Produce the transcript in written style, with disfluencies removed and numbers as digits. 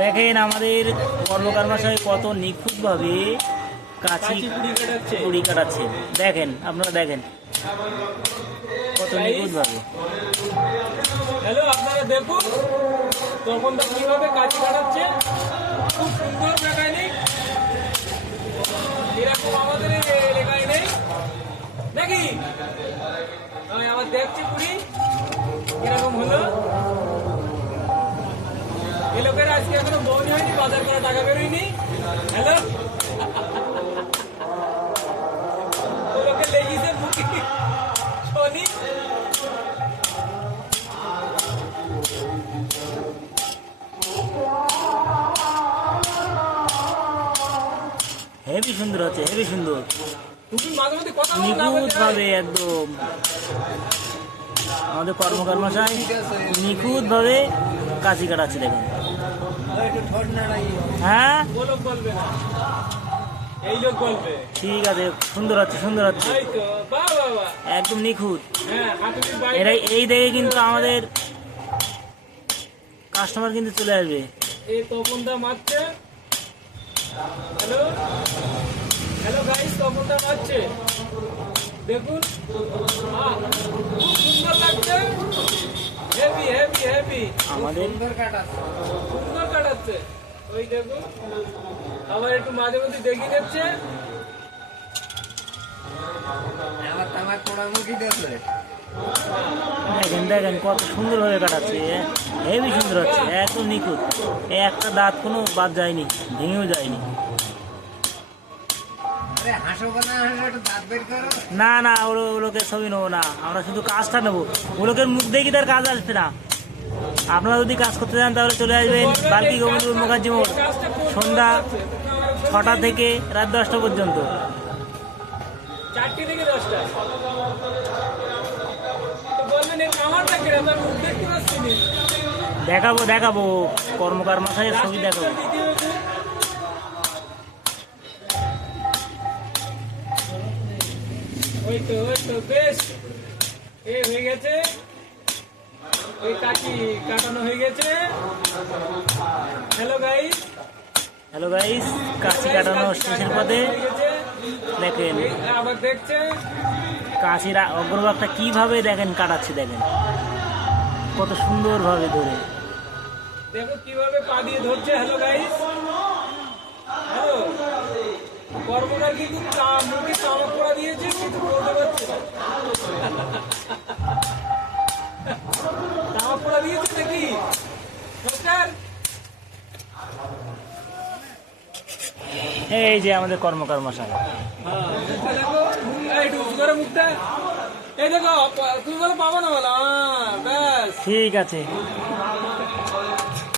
দেখেন আমাদের কর্মকার মশাই কত নিখুঁতভাবে কাঁচি কুড়ি কাটাচ্ছে। দেখেন আপনারা দেখেন কত নিখুঁতভাবে। হ্যালো, আপনারা দেখুন তখন কিভাবে কাঁচি কাটাচ্ছে, খুব সুন্দর মেকানিক। এরকম আমাদের এলাকায় নেই নাকি? আমি আবার দেখছি পুরি কিরকম হলো। এ লোকের আজকে এখনো বউনি হয়নি, বাজার করা টাকা বেরোয়নি। হ্যালো, ও লোকে লেগেছে মুখি শনি। হেভি সুন্দর হচ্ছে, হেভি সুন্দর, নিখুঁত ভাবে একদম আমাদের কর্মকার মশাই নিখুঁত ভাবে কাঁচি কাটাচ্ছে। দেখেন হ্যাঁ ঠিক আছে, সুন্দর হচ্ছে, সুন্দর হচ্ছে, একদম নিখুঁত। এই দেখে কিন্তু আমাদের কাস্টমার কিন্তু চলে আসবে। হ্যালো হ্যালো গাইস, তপনদা মারছে দেখুন, সুন্দর লাগছে, হেভি হেভি হেভি, আমাদের সুন্দর কাটাচ্ছে। ওই দেখুন আবার একটু মাঝে মধ্যে দেখিয়ে দিচ্ছে। দেখেন দেখেন কত সুন্দর ভাবে কাটাচ্ছে, হেভি সুন্দর হচ্ছে, একদম নিখুঁত। একটা দাঁত কোনো বাদ যায়নি, ভেঙেও যায়নি। না না, ওগুলোকে ছবি নেবো না, আমরা শুধু কাজটা নেবো, ওগুলোকে মুখ দেখি তার কাজ আসবে না। আপনারা যদি কাজ করতে চান তাহলে চলে আসবেন বাল্কি গোবিন্দপুর মুখার্জি মোড়, সন্ধ্যা 6টা থেকে রাত 10টা পর্যন্ত। 4টা থেকে 10টা। দেখাবো দেখাবো, কর্মকার মশাইয়ের ছবি দেখাবো। ওই তো বেশ হয়ে গেছে, ওই কাঁচি কাটানো হয়ে গেছে। হ্যালো গাইস, হ্যালো গাইস, কাঁচি কাটানো শেষের পথে। দেখেন আবার দেখছে কাঁচির অগ্রভাগটা কিভাবে দেখেন কাটাচ্ছে, দেখেন কত সুন্দর ভাবে ধরে, দেখো কিভাবে পা দিয়ে ধরছে। হ্যালো গাইস, হ্যালো, কর্মকার কিন্তু মুখে তামাক পোড়া দিয়েছে, কিন্তু বলতে পারছে না। তামাক পোড়া দিয়েছে নাকি ডক্টর? এই যে আমাদের কর্মকার মশাই। দেখো একটু উঁচু করে মুখটা, এই দেখো তুমি বলো পাবো না, বলো ব্যাস ঠিক আছে।